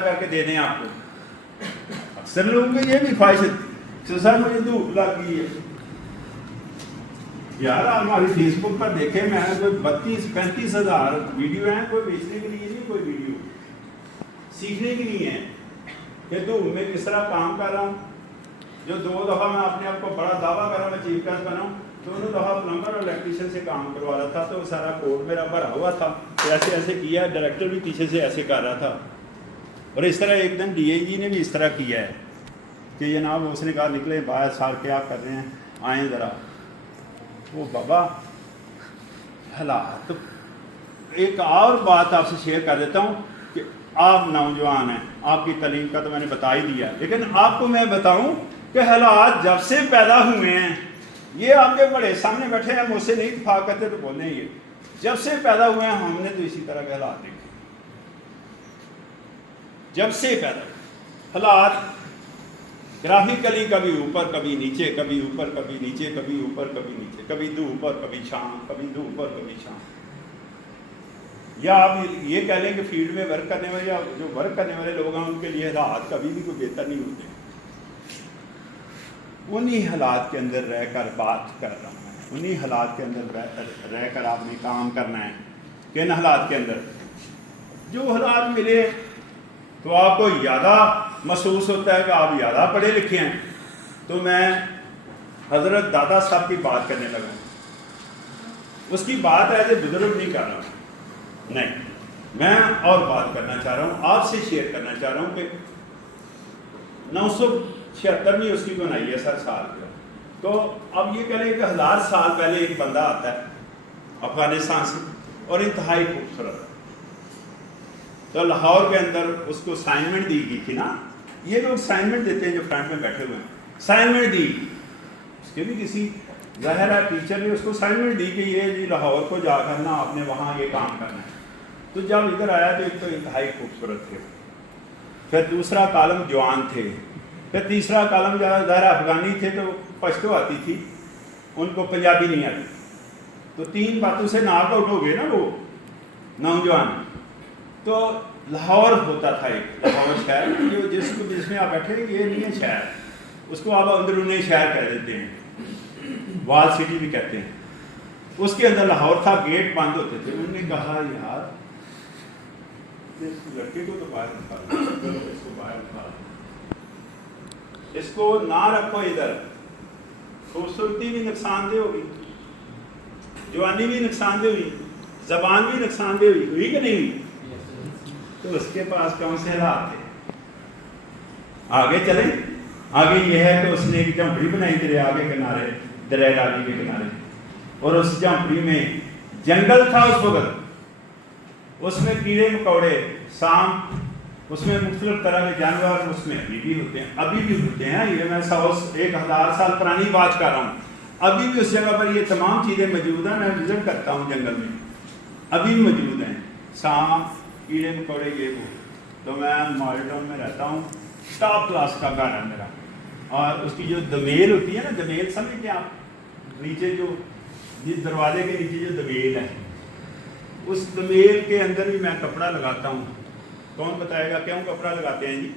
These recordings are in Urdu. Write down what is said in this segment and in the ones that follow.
کر کے دے دیں آپ کو. اکثر لوگوں کی یہ بھی خواہش ہے سر مجھے دھوپ لگ گئی ہے. یار آپ ہماری فیس بک پر دیکھیں میں کوئی 32-35 ہزار ویڈیو ہیں, کوئی بیچنے کے لیے نہیں, کوئی ویڈیو سیکھنے کے لیے ہیں کہ دھوپ میں کس طرح کام کر رہا ہوں. جو 2 دفعہ میں اپنے آپ کو بڑا دعویٰ کر رہا ہوں میں چیف گیسٹ بنا ہوں, 2 دفعہ پلمبر اور الیکٹریشین سے کام کروا رہا تھا, تو سارا کوڈ میرا بھرا ہوا تھا, ایسے ایسے کیا, ڈائریکٹر بھی پیچھے سے ایسے کر رہا تھا. اور اس طرح ایک دن ڈی اے جی نے بھی اس طرح کیا ہے کہ جناب اس نے کہا نکلے باہر سار کیا کر رہے ہیں, آئیں ذرا. وہ بابا حالات. ایک اور بات آپ سے شیئر کر دیتا ہوں کہ آپ نوجوان ہیں, آپ کی تعلیم کا تو میں نے بتا ہی دیا, لیکن آپ کو میں بتاؤں کہ حالات جب سے پیدا ہوئے ہیں, یہ آپ کے بڑے سامنے بیٹھے ہیں, مجھ سے نہیں اتفاق کرتے تو بولیں, یہ جب سے پیدا ہوئے ہیں ہم نے تو اسی طرح کے حالات دیکھے. جب سے پیدا ہوئے حالات گرافیکلی کبھی اوپر کبھی نیچے, کبھی اوپر کبھی نیچے, کبھی اوپر کبھی نیچے, کبھی دھوپ اور کبھی چھاؤں, کبھی دھوپ اور کبھی چھاؤں. یا آپ یہ کہہ لیں کہ فیلڈ میں ورک کرنے والے یا جو ورک کرنے والے لوگ ہیں ان کے لیے حالات کبھی بھی کوئی بہتر نہیں ہوتے. انہی حالات کے اندر رہ کر بات کر رہا ہوں, انہی حالات کے اندر رہ کر آپ نے کام کرنا ہے. کہ ان حالات کے اندر جو حالات ملے تو آپ کو زیادہ محسوس ہوتا ہے کہ آپ زیادہ پڑھے لکھے ہیں, تو میں حضرت دادا صاحب کی بات کرنے لگا. اس کی بات ہے جو بزرگ نہیں کر رہا ہوں, نہیں, میں اور بات کرنا چاہ رہا ہوں, آپ سے شیئر کرنا چاہ رہا ہوں کہ 976 میں اس کی بنائی ہے سر سال کا. تو اب یہ کہہ لیں کہ 1000 سال پہلے ایک بندہ آتا ہے افغانستان سے اور انتہائی خوبصورت. تو لاہور کے اندر اس کو اسائنمنٹ دی گئی تھی نا, یہ لوگ اسائنمنٹ دیتے ہیں جو فرنٹ میں بیٹھے ہوئے ہیں, اسائنمنٹ دی اس کے بھی کسی ظاہر ہے ٹیچر نے اس کو اسائنمنٹ دی کہ یہ جی لاہور کو جا کر نا آپ نے وہاں یہ کام کرنا ہے. تو جب ادھر آیا تو ایک تو انتہائی خوبصورت تھے, پھر دوسرا کالم جوان تھے, پھر تیسرا کالم ظاہر افغانی تھے تو پشتو آتی تھی, ان کو پنجابی نہیں آتی. تو 3 باتوں سے ناک آؤٹ ہو گئے نا وہ نوجوان. تو لاہور ہوتا تھا ایک لاہور شہر, جو جس میں آپ بیٹھے یہ نہیں ہے شہر, اس کو آپ اندرون شہر کہہ دیتے ہیں, وال سٹی بھی کہتے ہیں. اس کے اندر لاہور تھا, گیٹ بند ہوتے تھے. انہوں نے کہا یار اس لڑکے کو تو باہر نکالو, اس کو باہر نکالو, اس کو نہ رکھو ادھر. خوبصورتی بھی نقصان دہ ہوگی, جوانی بھی نقصان دہ ہوئی, زبان بھی نقصان دہ ہوئی کہ نہیں ہوئی. تو اس کے پاس کون سے حالات تھے. آگے چلیں, آگے یہ ہے کہ اس نے ایک جھونپڑی بنائی دریا کے کنارے, دریا راوی کے کنارے, اور اس جھونپڑی میں جنگل تھا اس وقت, اس میں کیڑے مکوڑے, سانپ, اس میں مختلف طرح کے جانور, اس میں ابھی بھی ہوتے ہیں, ابھی بھی ہوتے ہیں. یہ میں 1000 سال پرانی بات کر رہا ہوں, ابھی بھی اس جگہ پر یہ تمام چیزیں موجود ہیں. میں وزٹ کرتا ہوں جنگل میں, ابھی بھی موجود ہیں, سانپ, کیڑے مکوڑے, یہ وہ. تو میں ماڈل میں رہتا ہوں, ٹاپ کلاس کا گھر ہے میرا, اور اس کی جو دمیل ہوتی ہے نا, دمیل سمجھتے ہیں آپ, نیچے جو جس دروازے کے نیچے جو دمیل ہے, اس دمیل کے اندر بھی میں کپڑا لگاتا ہوں. کون بتائے گا کیوں کپڑا لگاتے ہیں جی؟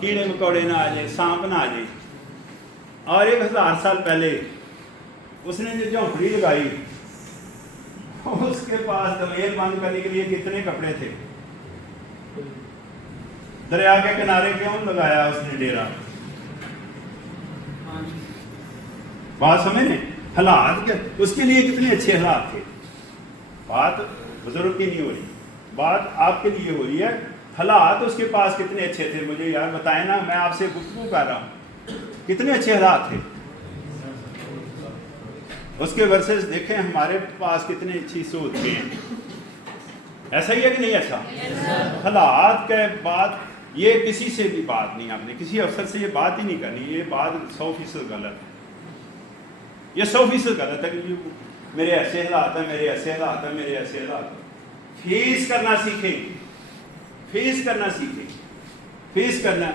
کیڑے مکوڑے نہ آ جائیں, سانپ نہ آ جائیں. اور 1000 سال پہلے اس نے جو جھونپڑی لگائی, اس کے پاس دمیل بند کرنے کے لیے کتنے کپڑے تھے. دریا کے کنارے کیوں لگایا اس نے ڈیرا؟ بات سمجھیں, حالات اس کے لیے کتنے اچھے حالات تھے. بات بزرگ کی نہیں ہو رہی, بات آپ کے لیے ہو رہی ہے. حالات اس کے پاس کتنے اچھے تھے, مجھے یار بتائیں نا, میں آپ سے گفتگو کر رہا ہوں, کتنے اچھے حالات تھے. اس کے ورسز دیکھیں ہمارے پاس کتنی اچھی سوچ ہیں. ایسا ہی ہے کہ نہیں ایسا؟ حالات کے بعد یہ کسی سے بھی بات نہیں, آپ نے کسی افسر سے یہ بات ہی نہیں کرنی. یہ بات 100% غلط ہے, یہ 100% غلط ہے کہ میرے ایسے حالات ہیں, میرے ایسے حالات ہیں, میرے ایسے حالات ہیں. فیس کرنا سیکھیں, فیس کرنا سیکھیں, فیس کرنا.